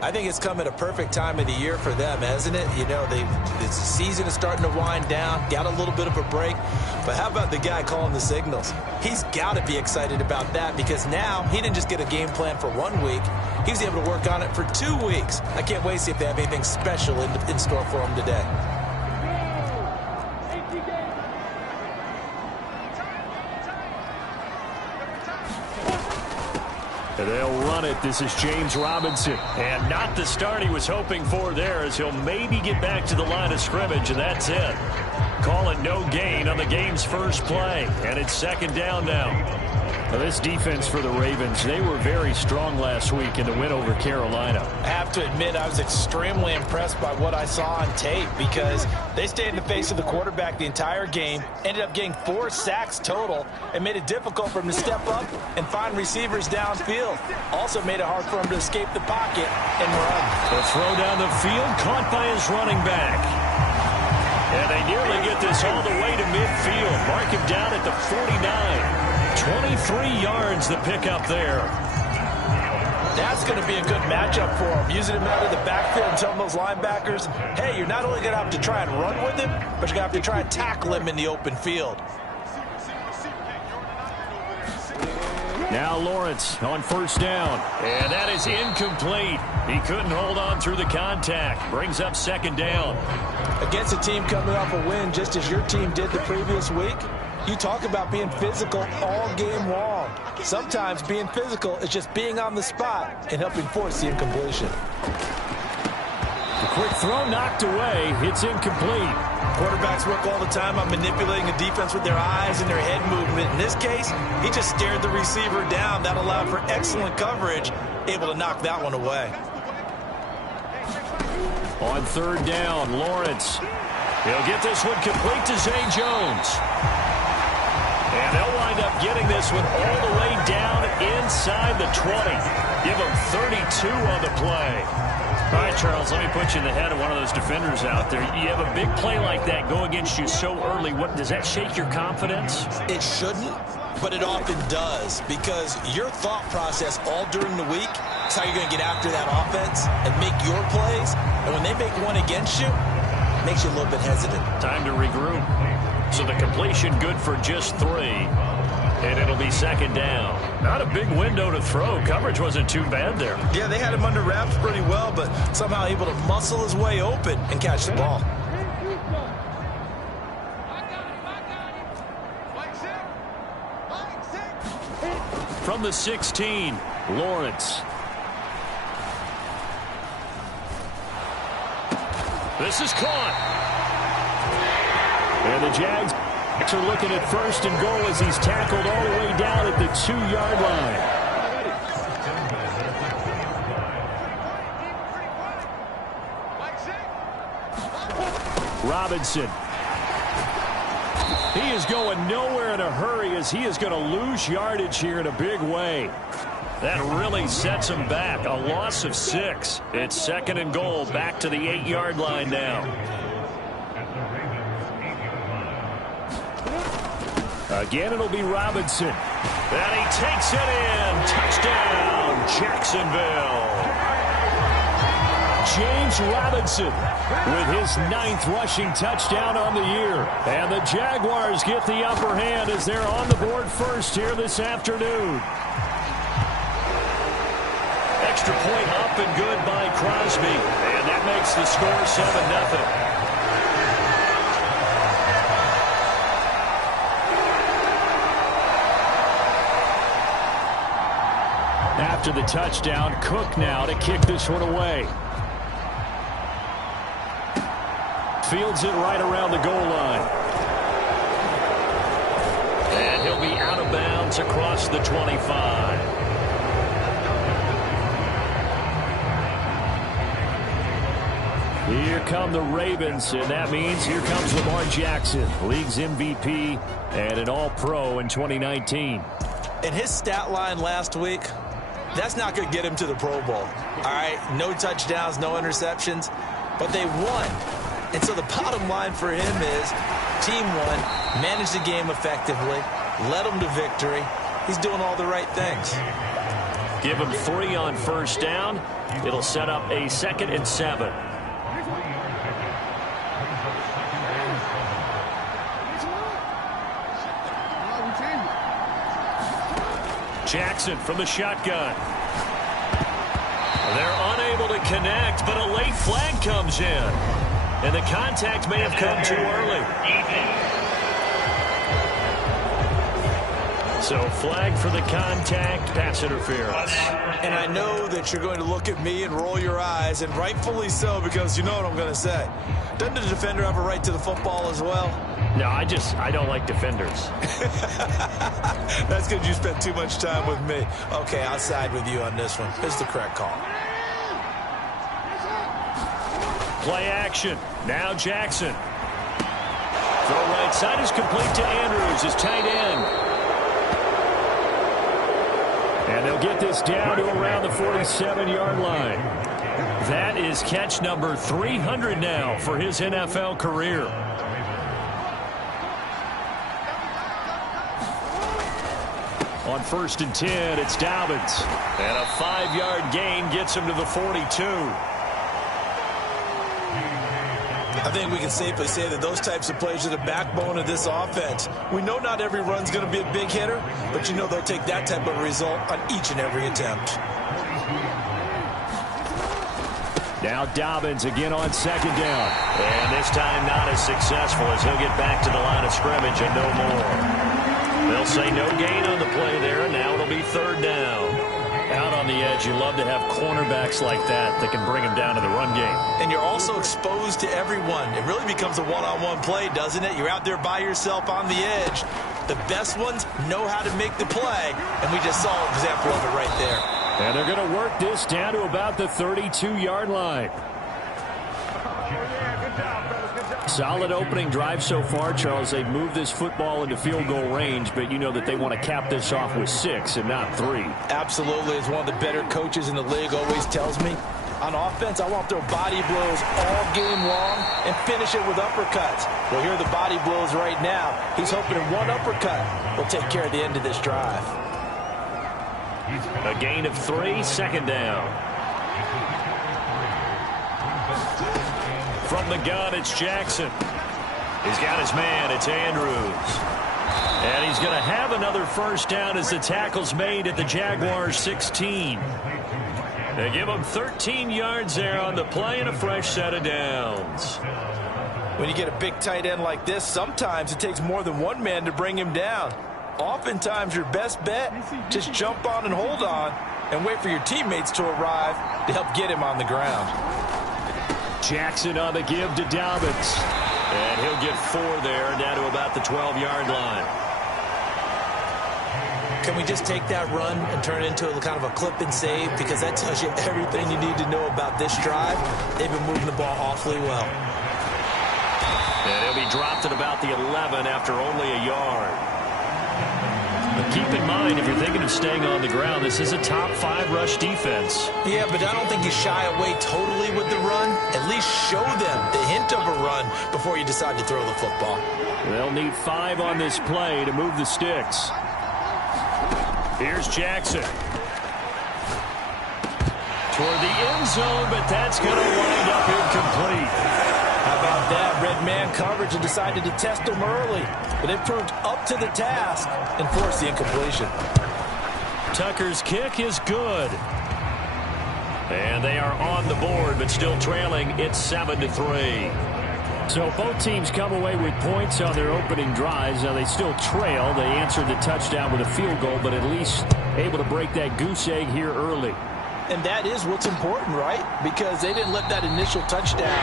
I think it's come at a perfect time of the year for them, hasn't it? You know, the season is starting to wind down, got a little bit of a break. But how about the guy calling the signals? He's got to be excited about that because now he didn't just get a game plan for 1 week. He was able to work on it for 2 weeks. I can't wait to see if they have anything special in store for him today. They'll run it. This is James Robinson. And not the start he was hoping for there, as he'll maybe get back to the line of scrimmage, and that's it. Call it no gain on the game's first play. And it's second down now. Now, this defense for the Ravens, they were very strong last week in the win over Carolina. I have to admit, I was extremely impressed by what I saw on tape because they stayed in the face of the quarterback the entire game, ended up getting 4 sacks total, and made it difficult for him to step up and find receivers downfield. Also made it hard for him to escape the pocket and run. The throw down the field, caught by his running back. And they nearly get this all the way to midfield. Mark him down at the 49. 23 yards the pick up there. That's going to be a good matchup for him. Using him out of the backfield and telling those linebackers, hey, you're not only going to have to try and run with him, but you're going to have to try and tackle him in the open field. Now Lawrence on first down. And that is incomplete. He couldn't hold on through the contact. Brings up second down. Against a team coming off a win just as your team did the previous week, you talk about being physical all game long. Sometimes being physical is just being on the spot and helping force the incompletion. The quick throw knocked away. It's incomplete. Quarterbacks work all the time on manipulating a defense with their eyes and their head movement. In this case, he just stared the receiver down. That allowed for excellent coverage, able to knock that one away. On third down, Lawrence. He'll get this one complete to Zay Jones. And they'll wind up getting this one all the way down inside the 20. Give him 32 on the play. All right, Charles, let me put you in the head of one of those defenders out there. You have a big play like that go against you so early. What does that shake your confidence? It shouldn't, but it often does because your thought process all during the week is how you're going to get after that offense and make your plays. And when they make one against you, it makes you a little bit hesitant. Time to regroup. So the completion good for just 3. And it'll be second down. Not a big window to throw. Coverage wasn't too bad there. Yeah, they had him under wraps pretty well, but somehow able to muscle his way open and catch the ball. From the 16, Lawrence. This is caught. And the Jags are looking at first and goal as he's tackled all the way down at the 2-yard line. Robinson. He is going nowhere in a hurry as he is going to lose yardage here in a big way. That really sets him back. A loss of 6. It's second and goal. Back to the 8-yard line now. Again, it'll be Robinson. And he takes it in. Touchdown, Jacksonville. James Robinson with his 9th rushing touchdown on the year. And the Jaguars get the upper hand as they're on the board first here this afternoon. Extra point up and good by Crosby. And that makes the score 7-0. After the touchdown, Cook now to kick this one away. Fields it right around the goal line. And he'll be out of bounds across the 25. Here come the Ravens, and that means here comes Lamar Jackson, league's MVP and an All-Pro in 2019. And his stat line last week, that's not going to get him to the Pro Bowl. All right, no touchdowns, no interceptions, but they won. And so the bottom line for him is team won, managed the game effectively, led them to victory. He's doing all the right things. Give him 3 on first down. It'll set up a 2nd and 7. Jackson from the shotgun. They're unable to connect, but a late flag comes in. And the contact may have come too early. So flag for the contact, pass interference. And I know that you're going to look at me and roll your eyes, and rightfully so, because you know what I'm going to say. Doesn't the defender have a right to the football as well? No, I don't like defenders. That's because you spent too much time with me. Okay, I'll side with you on this one. It's the correct call. Play action. Now Jackson. Throw right side is complete to Andrews, his tight end. And they'll get this down to around the 47-yard line. That is catch number 300 now for his NFL career. On 1st and 10, it's Dobbins. And a 5-yard gain gets him to the 42. I think we can safely say that those types of plays are the backbone of this offense. We know not every run's going to be a big hitter, but you know they'll take that type of result on each and every attempt. Now Dobbins again on 2nd down. And this time not as successful as he'll get back to the line of scrimmage and no more. They'll say no gain on the play there, and now it'll be 3rd down. Out on the edge, you love to have cornerbacks like that can bring them down to the run game. And you're also exposed to everyone. It really becomes a one-on-one play, doesn't it? You're out there by yourself on the edge. The best ones know how to make the play, and we just saw an example of it right there. And they're going to work this down to about the 32-yard line. Solid opening drive so far, Charles. They've moved this football into field goal range, but you know that they want to cap this off with 6 and not 3. Absolutely. As one of the better coaches in the league always tells me, on offense, I want to throw body blows all game long and finish it with uppercuts. Well, here are the body blows right now. He's hoping in one uppercut will take care of the end of this drive. A gain of 3, 2nd down. From the gun, it's Jackson. He's got his man. It's Andrews. And he's going to have another 1st down as the tackle's made at the Jaguars' 16. They give him 13 yards there on the play and a fresh set of downs. When you get a big tight end like this, sometimes it takes more than one man to bring him down. Oftentimes, your best bet, just jump on and hold on and wait for your teammates to arrive to help get him on the ground. Jackson on the give to Dobbins. And he'll get 4 there, down to about the 12-yard line. Can we just take that run and turn it into a kind of a clip and save? Because that tells you everything you need to know about this drive. They've been moving the ball awfully well. And he'll be dropped at about the 11 after only a yard. But keep in mind, if you're thinking of staying on the ground, this is a top 5 rush defense. Yeah, but I don't think you shy away totally with the run. At least show them the hint of a run before you decide to throw the football. They'll need 5 on this play to move the sticks. Here's Jackson. Toward the end zone, but that's going to wind up incomplete. How about that? Red man coverage and decided to test them early. But they proved up to the task and forced the incompletion. Tucker's kick is good. And they are on the board, but still trailing. It's 7-3. So both teams come away with points on their opening drives. Now they still trail. They answered the touchdown with a field goal, but at least able to break that goose egg here early. And that is what's important, right? Because they didn't let that initial touchdown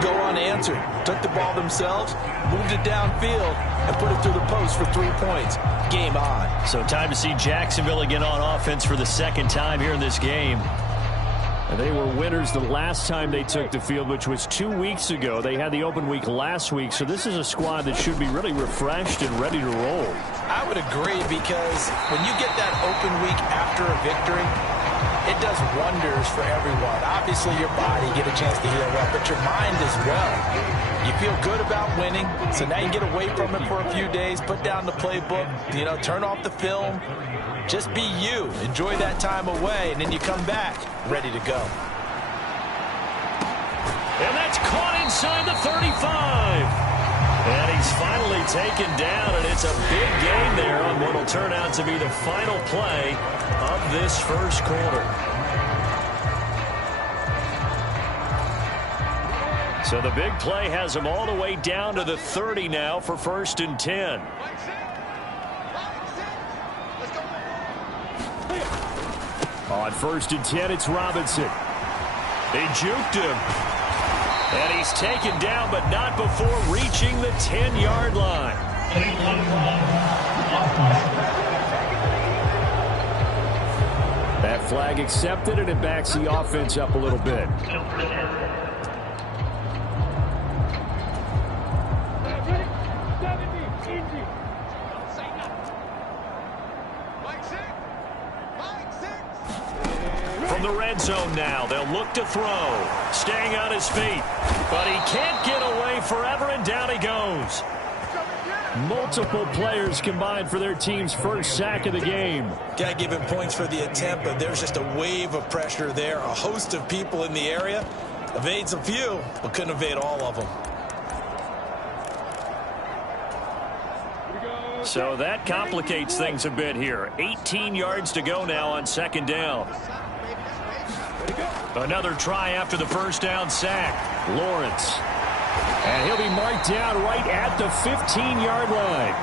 go unanswered. Took the ball themselves, moved it downfield, and put it through the post for 3 points. Game on. So time to see Jacksonville again on offense for the 2nd time here in this game. And they were winners the last time they took the field, which was 2 weeks ago. They had the open week last week, so this is a squad that should be really refreshed and ready to roll. I would agree, because when you get that open week after a victory, it does wonders for everyone. Obviously, your body get a chance to heal up, but your mind as well. You feel good about winning, so now you get away from it for a few days, put down the playbook, turn off the film, Just be you. Enjoy that time away, and then you come back ready to go. And that's caught inside the 35. And he's finally taken down, and it's a big gain there on what will turn out to be the final play of this first quarter. So the big play has him all the way down to the 30 now for 1st and 10. On 1st and 10, it's Robinson. They juked him. And he's taken down, but not before reaching the 10-yard line. That flag accepted, and it backs the offense up a little bit. From the red zone now, they'll look to throw. Staying on his feet. But he can't get away forever, and down he goes. Multiple players combined for their team's first sack of the game. Got to give him points for the attempt, but there's just a wave of pressure there. A host of people in the area. Evades a few, but couldn't evade all of them. So that complicates things a bit here. 18 yards to go now on 2nd down. Another try after the first down sack. Lawrence. And he'll be marked down right at the 15-yard line.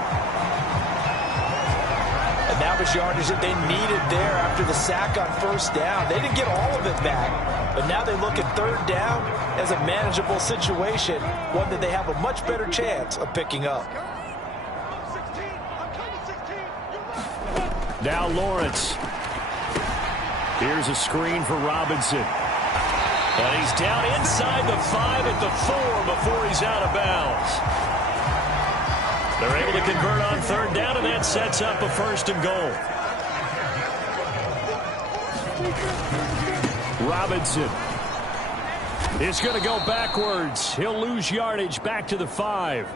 And that was yardage that they needed there after the sack on 1st down. They didn't get all of it back, but now they look at 3rd down as a manageable situation, one that they have a much better chance of picking up. Now Lawrence. Here's a screen for Robinson. And he's down inside the 5 at the 4 before he's out of bounds. They're able to convert on 3rd down, and that sets up a 1st and goal. Robinson is going to go backwards. He'll lose yardage back to the 5.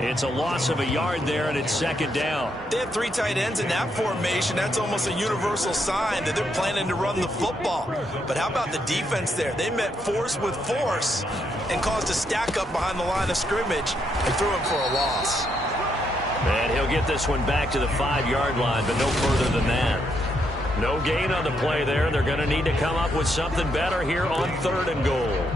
It's a loss of a yard there, and it's 2nd down. They have 3 tight ends in that formation. That's almost a universal sign that they're planning to run the football. But how about the defense there? They met force with force and caused a stack up behind the line of scrimmage and threw him for a loss. And he'll get this one back to the 5-yard line, but no further than that. No gain on the play there. They're going to need to come up with something better here on 3rd and goal.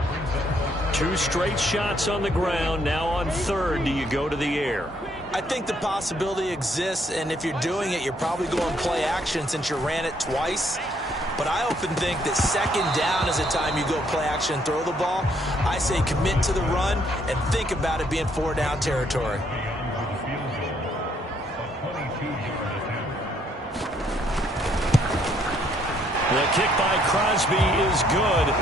2 straight shots on the ground. Now on 3rd, do you go to the air? I think the possibility exists, and if you're doing it, you're probably going play action since you ran it twice. But I often think that 2nd down is the time you go play action and throw the ball. I say commit to the run and think about it being 4-down territory. The kick by Crosby is good.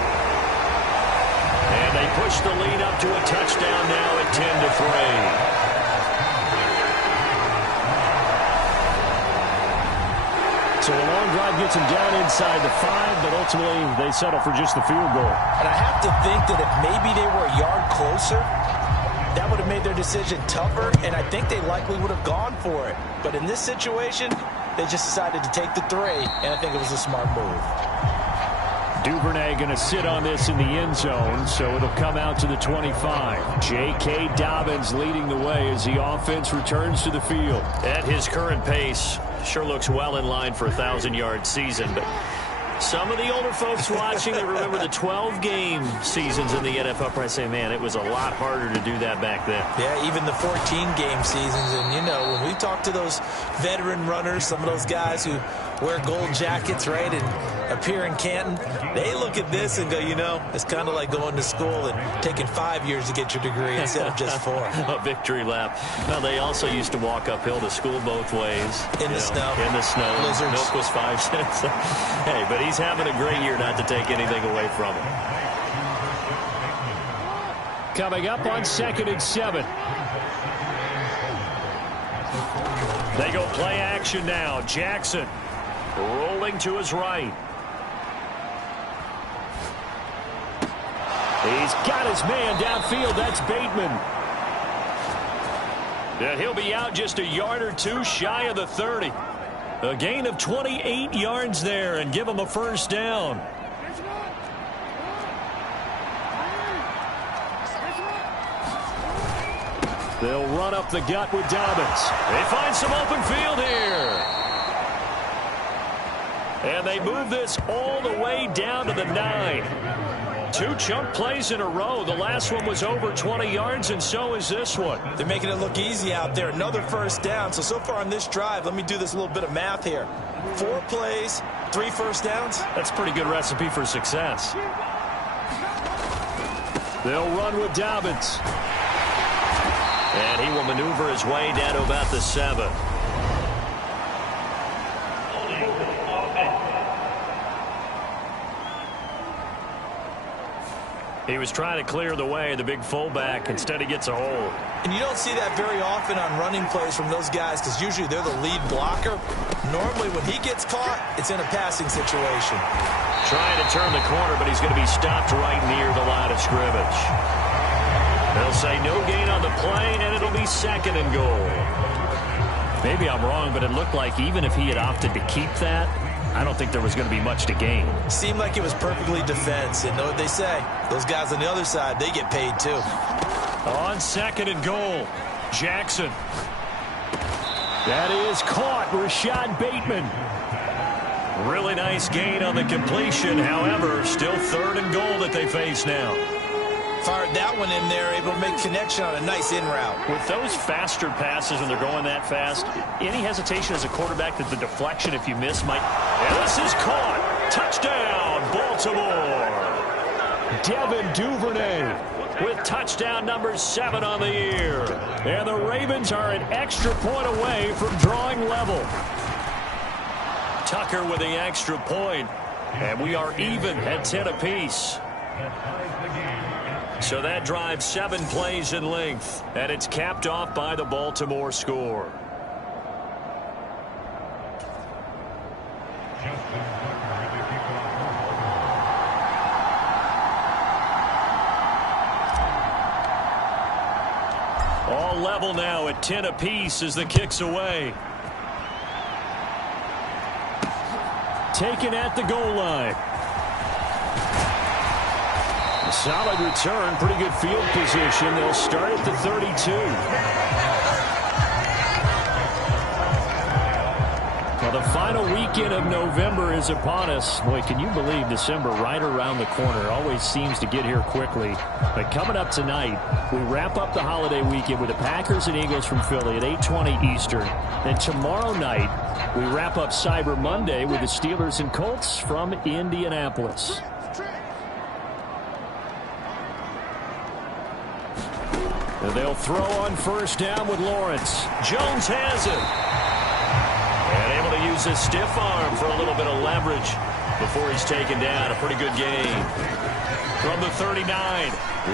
And they push the lead up to a touchdown now at 10-3. So a long drive gets them down inside the 5, but ultimately they settle for just the field goal. And I have to think that if maybe they were a yard closer, that would have made their decision tougher, and I think they likely would have gone for it. But in this situation, they just decided to take the 3, and I think it was a smart move. Duvernay going to sit on this in the end zone, so it'll come out to the 25. J.K. Dobbins leading the way as the offense returns to the field. At his current pace, sure looks well in line for a 1,000-yard season, but some of the older folks watching that remember the 12-game seasons in the NFL probably say, man, it was a lot harder to do that back then. Yeah, even the 14-game seasons. And, you know, when we talk to those veteran runners, some of those guys who wear gold jackets, right, and appear in Canton, they look at this and go, you know, it's kind of like going to school and taking 5 years to get your degree instead of just 4. A victory lap. Well, they also used to walk uphill to school both ways. In the snow. In the snow. Blizzards. Milk was 5 cents. Hey, but he's having a great year, not to take anything away from him. Coming up on 2nd and 7. They go play action now. Jackson rolling to his right. He's got his man downfield. That's Bateman. And he'll be out just a yard or 2 shy of the 30. A gain of 28 yards there and give them a first down. They'll run up the gut with Dobbins. They find some open field here. And they move this all the way down to the 9. 2 chunk plays in a row. The last one was over 20 yards, and so is this one. They're making it look easy out there. Another first down. So far on this drive, let me do this little bit of math here. 4 plays, 3 first downs. That's a pretty good recipe for success. They'll run with Dobbins. And he will maneuver his way down to about the 7. He was trying to clear the way, the big fullback. Instead, he gets a hold. And you don't see that very often on running plays from those guys because usually they're the lead blocker. Normally, when he gets caught, it's in a passing situation. Trying to turn the corner, but he's going to be stopped right near the line of scrimmage. They'll say no gain on the play, and it'll be 2nd and goal. Maybe I'm wrong, but it looked like even if he had opted to keep that, I don't think there was going to be much to gain. Seemed like it was perfectly defense. And know what they say? Those guys on the other side, they get paid too. On 2nd and goal, Jackson. That is caught. Rashad Bateman. Really nice gain on the completion. However, still 3rd and goal that they face now. Fired that one in there, able to make connection on a nice in route. With those faster passes when they're going that fast, any hesitation as a quarterback that the deflection, if you miss, might... And this is caught. Touchdown, Baltimore. Devin Duvernay with touchdown number 7 on the year. And the Ravens are an extra point away from drawing level. Tucker with the extra point. And we are even at 10 apiece. So that drives 7 plays in length, and it's capped off by the Baltimore score. All level now at 10 apiece as the kick's away. Taken at the goal line. Solid return, pretty good field position. They'll start at the 32. Well, the final weekend of November is upon us. Boy, can you believe December right around the corner? Always seems to get here quickly. But coming up tonight, we wrap up the holiday weekend with the Packers and Eagles from Philly at 8:20 Eastern. Then tomorrow night, we wrap up Cyber Monday with the Steelers and Colts from Indianapolis. They'll throw on first down with Lawrence. Jones has it. And able to use his stiff arm for a little bit of leverage before he's taken down. A pretty good game. From the 39,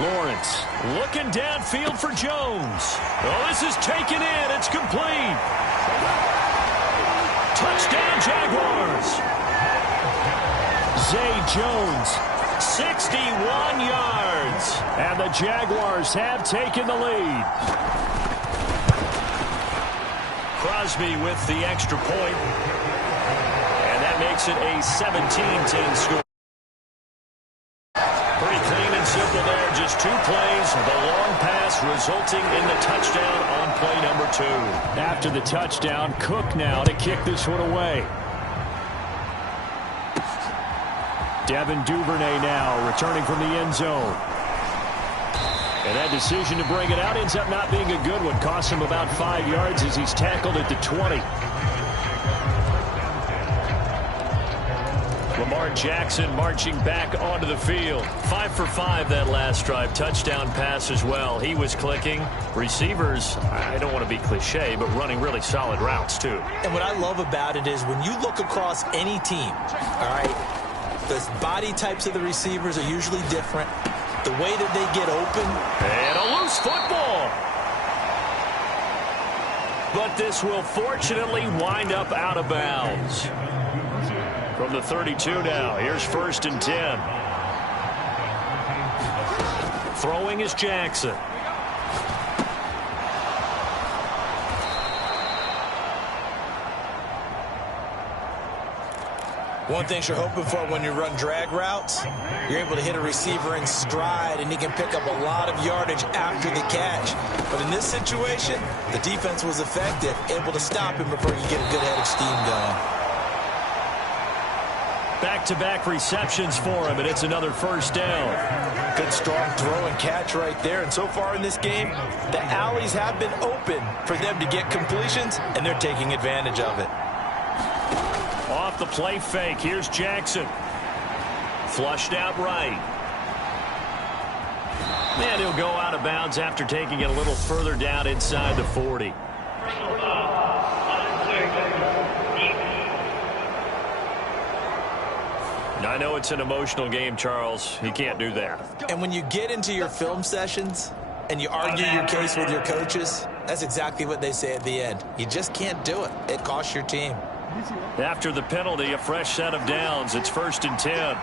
Lawrence looking downfield for Jones. Oh, this is taken in. It's complete. Touchdown, Jaguars. Zay Jones, 61 yards. And the Jaguars have taken the lead. Crosby with the extra point. And that makes it a 17-10 score. Pretty clean and simple there. Just 2 plays. The long pass resulting in the touchdown on play number 2. After the touchdown, Cook now to kick this one away. Devin Duvernay now returning from the end zone. And that decision to bring it out ends up not being a good one. Costs him about 5 yards as he's tackled at the 20. Lamar Jackson marching back onto the field. 5 for 5 that last drive. Touchdown pass as well. He was clicking. Receivers, I don't want to be cliche, but running really solid routes too. And what I love about it is when you look across any team, all right, the body types of the receivers are usually different. The way that they get open. And a loose football. But this will fortunately wind up out of bounds. From the 32 now, here's 1st and 10. Throwing is Jackson. One thing you're hoping for when you run drag routes, you're able to hit a receiver in stride, and he can pick up a lot of yardage after the catch. But in this situation, the defense was effective, able to stop him before you get a good head of steam going. Back-to-back receptions for him, and it's another first down. Good strong throw and catch right there. And so far in this game, the alleys have been open for them to get completions, and they're taking advantage of it. Off the play fake, here's Jackson. Flushed out right. And he'll go out of bounds after taking it a little further down inside the 40. I know it's an emotional game, Charles. You can't do that. And when you get into your film sessions and you argue your case with your coaches, that's exactly what they say at the end. You just can't do it. It costs your team. After the penalty, a fresh set of downs. It's 1st and 10.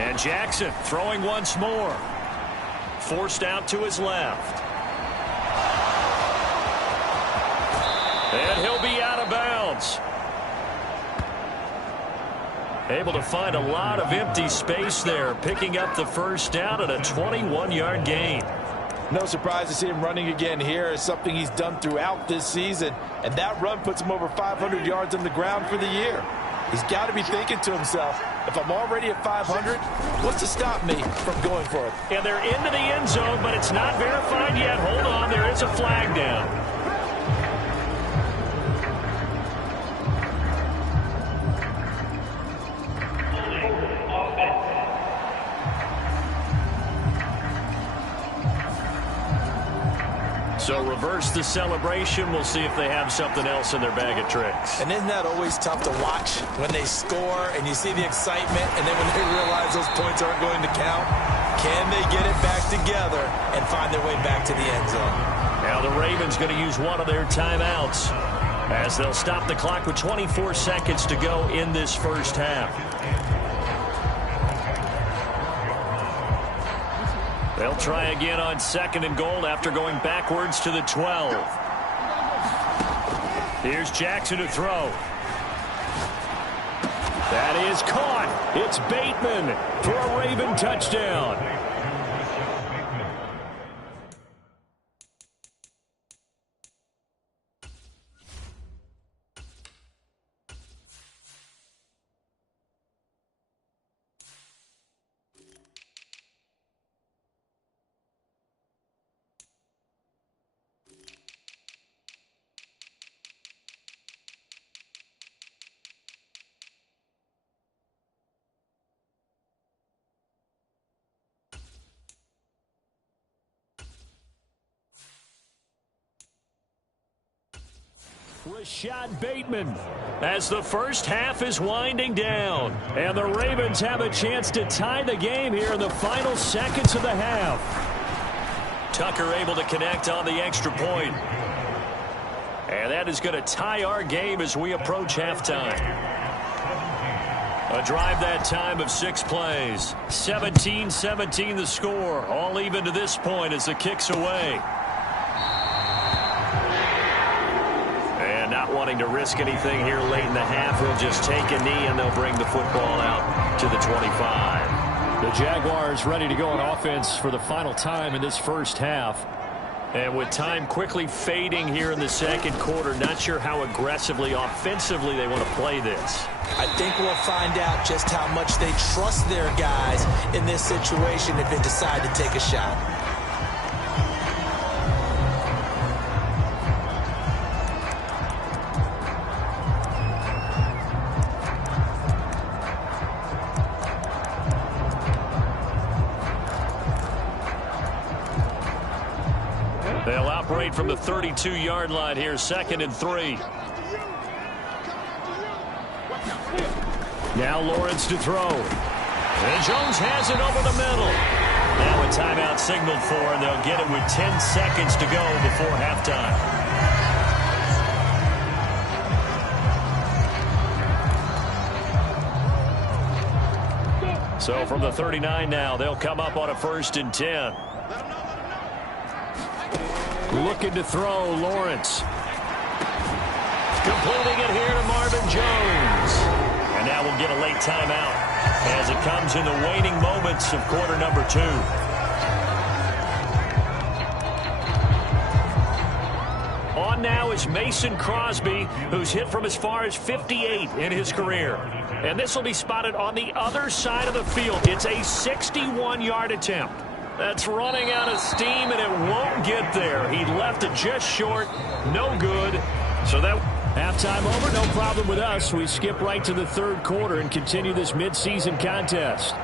And Jackson throwing once more. Forced out to his left. And he'll be out of bounds. Able to find a lot of empty space there, picking up the first down at a 21-yard gain. No surprise to see him running again here. It's something he's done throughout this season. And that run puts him over 500 yards on the ground for the year. He's got to be thinking to himself, if I'm already at 500, what's to stop me from going for it? And they're into the end zone, but it's not verified yet. Hold on, there is a flag down. So reverse the celebration. We'll see if they have something else in their bag of tricks. And isn't that always tough to watch when they score and you see the excitement, and then when they realize those points aren't going to count? Can they get it back together and find their way back to the end zone? Now the Ravens going to use one of their timeouts as they'll stop the clock with 24 seconds to go in this first half. They'll try again on 2nd and goal after going backwards to the 12. Here's Jackson to throw. That is caught. It's Bateman for a Raven touchdown. Rashad Bateman as the first half is winding down. And the Ravens have a chance to tie the game here in the final seconds of the half. Tucker able to connect on the extra point. And that is going to tie our game as we approach halftime. A drive that time of 6 plays. 17-17 the score. All even to this point as the kick's away. Not wanting to risk anything here late in the half, he'll just take a knee and they'll bring the football out to the 25. The Jaguars ready to go on offense for the final time in this first half. And with time quickly fading here in the second quarter, not sure how aggressively, offensively they want to play this. I think we'll find out just how much they trust their guys in this situation if they decide to take a shot. They'll operate from the 32-yard line here, 2nd and 3. Now Lawrence to throw. And Jones has it over the middle. Now a timeout signaled for, and they'll get it with 10 seconds to go before halftime. So from the 39 now, they'll come up on a 1st and 10. Looking to throw, Lawrence. Completing it here to Marvin Jones. And now we'll get a late timeout as it comes in the waning moments of quarter number 2. On now is Mason Crosby, who's hit from as far as 58 in his career. And this will be spotted on the other side of the field. It's a 61-yard attempt. That's running out of steam, and it won't get there. He left it just short. No good. So that halftime over, no problem with us. We skip right to the third quarter and continue this midseason contest.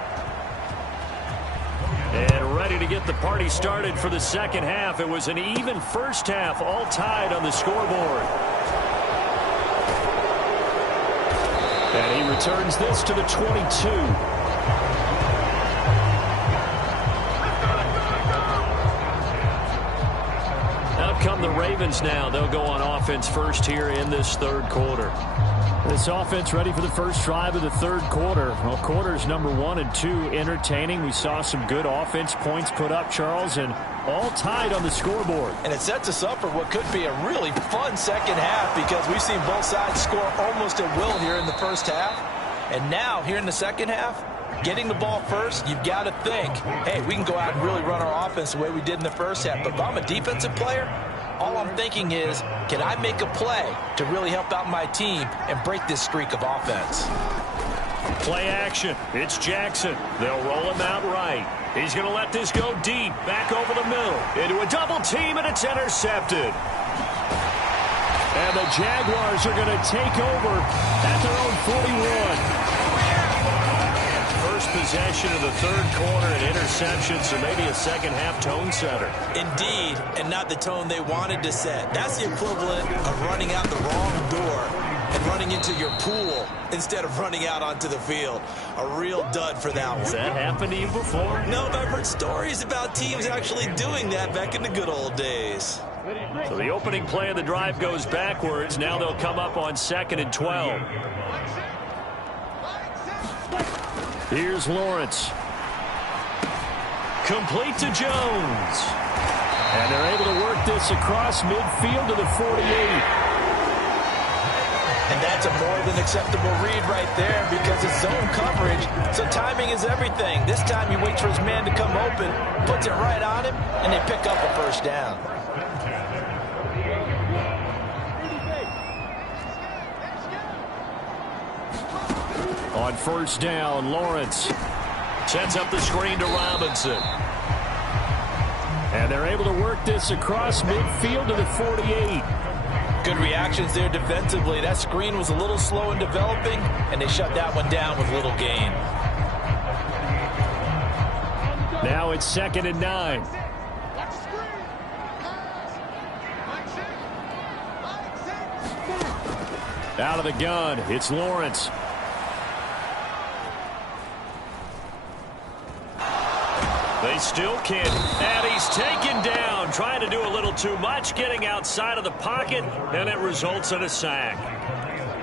And ready to get the party started for the second half. It was an even first half, all tied on the scoreboard. And he returns this to the 22. Out come the Ravens now. They'll go on offense first here in this third quarter. This offense ready for the first drive of the third quarter. Well, quarters number 1 and 2 entertaining. We saw some good offense points put up, Charles, and all tied on the scoreboard. And it sets us up for what could be a really fun second half because we've seen both sides score almost at will here in the first half. And now, here in the second half, getting the ball first, you've got to think, hey, we can go out and really run our offense the way we did in the first half. But if I'm a defensive player, all I'm thinking is, can I make a play to really help out my team and break this streak of offense? Play action. It's Jackson. They'll roll him out right. He's going to let this go deep, back over the middle, into a double team, and it's intercepted. And the Jaguars are going to take over at their own 41. First possession of the third quarter, an interception, so maybe a second-half tone setter. Indeed, and not the tone they wanted to set. That's the equivalent of running out the wrong door and running into your pool instead of running out onto the field. A real dud for that one. Has that happened to you before? No, but I've heard stories about teams actually doing that back in the good old days. So the opening play of the drive goes backwards. Now they'll come up on 2nd and 12. Here's Lawrence. Complete to Jones. And they're able to work this across midfield to the 48. And that's a more than acceptable read right there because it's zone coverage, so timing is everything. This time he waits for his man to come open, puts it right on him, and they pick up a first down. On first down, Lawrence sets up the screen to Robinson. And they're able to work this across midfield to the 48. Good reactions there defensively. That screen was a little slow in developing, and they shut that one down with little gain. Now it's 2nd and 9. Out of the gun, it's Lawrence. They still can't. And he's taken down, trying to do a little too much, getting outside of the pocket, and it results in a sack.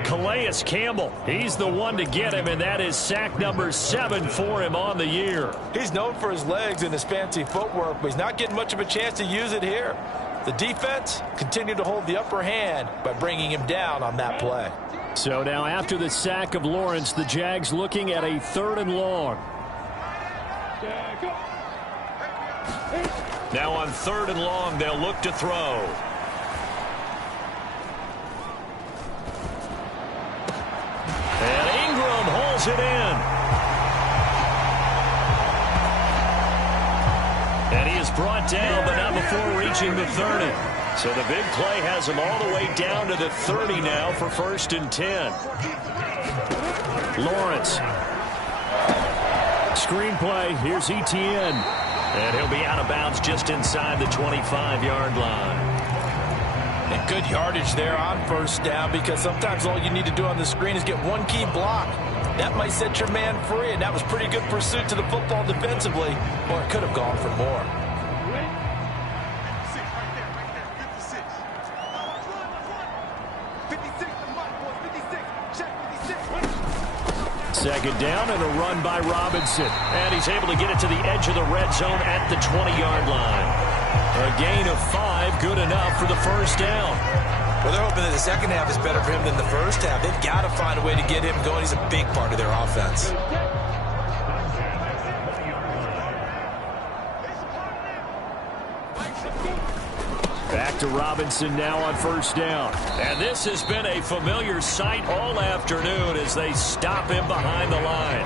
Calais Campbell, he's the one to get him, and that is sack number 7 for him on the year. He's known for his legs and his fancy footwork, but he's not getting much of a chance to use it here. The defense continued to hold the upper hand by bringing him down on that play. So now after the sack of Lawrence, the Jags looking at a 3rd and long. Now on 3rd and long, they'll look to throw. And Ingram holds it in. And he is brought down, but not before reaching the 30. So the big play has him all the way down to the 30 now for 1st and 10. Lawrence. Screen play. Here's Etienne. And he'll be out of bounds just inside the 25-yard line. And good yardage there on first down because sometimes all you need to do on the screen is get one key block. That might set your man free, and that was pretty good pursuit to the football defensively, or it could have gone for more. Second down and a run by Robinson. And he's able to get it to the edge of the red zone at the 20-yard line. A gain of 5, good enough for the first down. Well, they're hoping that the second half is better for him than the first half. They've got to find a way to get him going. He's a big part of their offense. Back to Robinson now on first down. And this has been a familiar sight all afternoon as they stop him behind the line.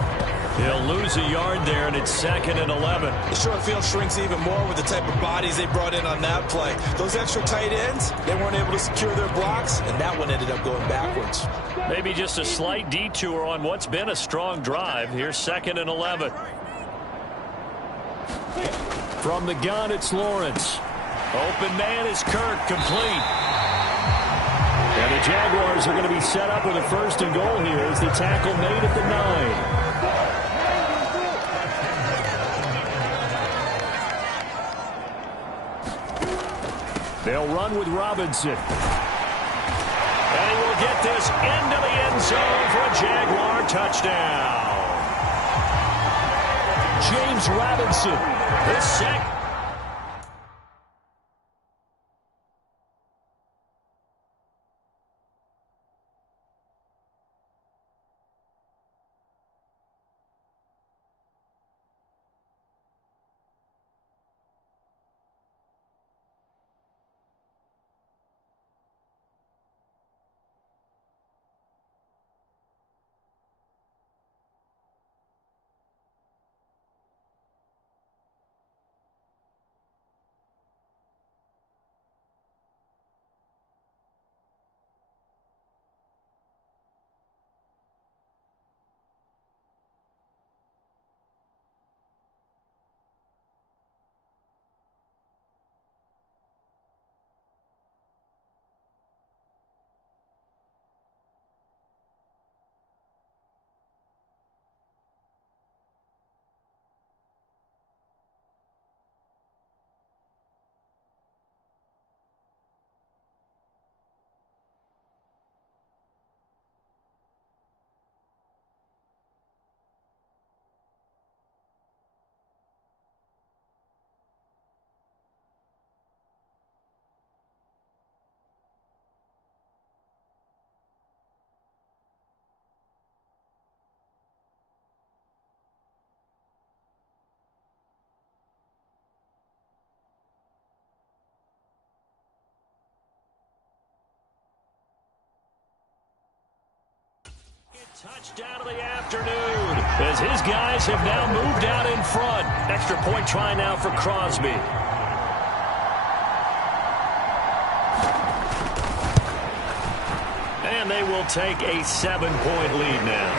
He'll lose a yard there, and it's 2nd and 11. The short field shrinks even more with the type of bodies they brought in on that play. Those extra tight ends, they weren't able to secure their blocks, and that one ended up going backwards. Maybe just a slight detour on what's been a strong drive. Here's 2nd and 11. From the gun, it's Lawrence. Open man is Kirk, complete. And the Jaguars are going to be set up with a 1st and goal here as the tackle made at the 9. They'll run with Robinson. And he will get this into the end zone for a Jaguar touchdown. James Robinson, his second. Touchdown of the afternoon as his guys have now moved out in front. Extra point try now for Crosby. And they will take a 7-point lead now.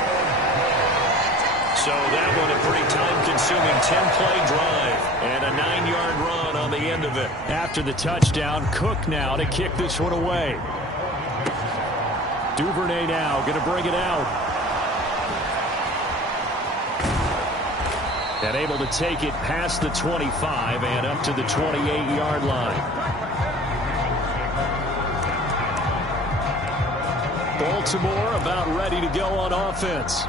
So that one a pretty time-consuming 10-play drive and a 9-yard run on the end of it. After the touchdown, Cook now to kick this one away. Duvernay now going to bring it out. And able to take it past the 25 and up to the 28-yard line. Baltimore about ready to go on offense.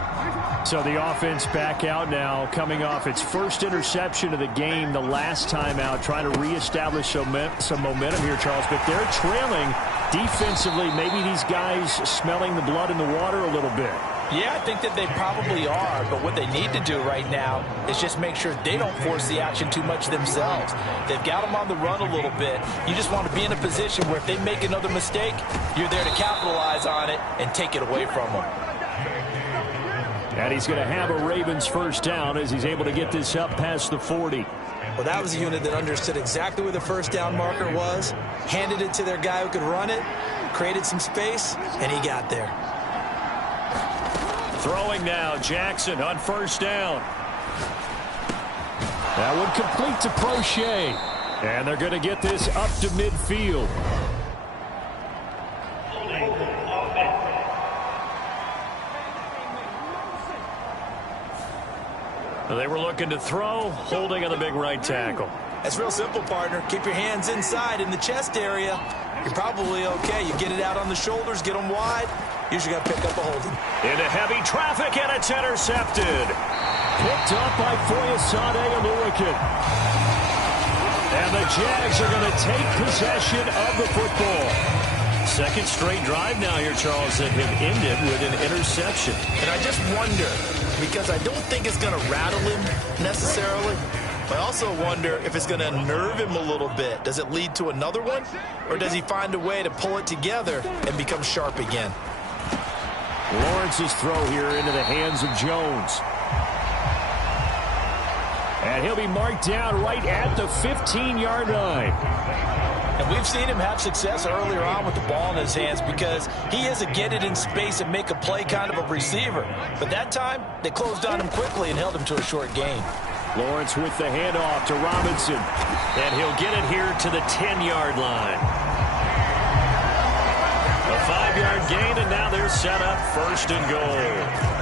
So the offense back out now, coming off its first interception of the game the last time out, trying to reestablish some momentum here, Charles. But they're trailing defensively. Maybe these guys smelling the blood in the water a little bit. Yeah, I think that they probably are, but what they need to do right now is just make sure they don't force the action too much themselves. They've got them on the run a little bit. You just want to be in a position where if they make another mistake, you're there to capitalize on it and take it away from them. And he's going to have a Ravens first down as he's able to get this up past the 40. Well, that was a unit that understood exactly where the first down marker was, handed it to their guy who could run it, created some space, and he got there. Throwing now, Jackson on first down. That one complete to Prochet. And they're going to get this up to midfield. They were looking to throw, holding on the big right tackle. That's real simple, partner. Keep your hands inside in the chest area. You're probably okay. You get it out on the shoulders, get them wide. Usually got to pick up a holding. Into heavy traffic, and it's intercepted. Picked up by Foyesade Aluakin. And the Jags are going to take possession of the football. Second straight drive now here, Charles, that have ended with an interception. And I just wonder, because I don't think it's going to rattle him necessarily, but I also wonder if it's going to nerve him a little bit. Does it lead to another one? Or does he find a way to pull it together and become sharp again? Lawrence's throw here into the hands of Jones. And he'll be marked down right at the 15-yard line. And we've seen him have success earlier on with the ball in his hands because he is a get it in space and make a play kind of a receiver. But that time, they closed on him quickly and held him to a short gain. Lawrence with the handoff to Robinson. And he'll get it here to the 10-yard line. A 5-yard gain, and now they're set up first and goal.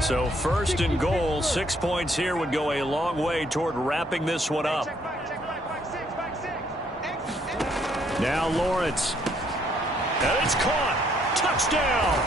So first and goal, 6 points here would go a long way toward wrapping this one up. Now Lawrence. And it's caught. Touchdown.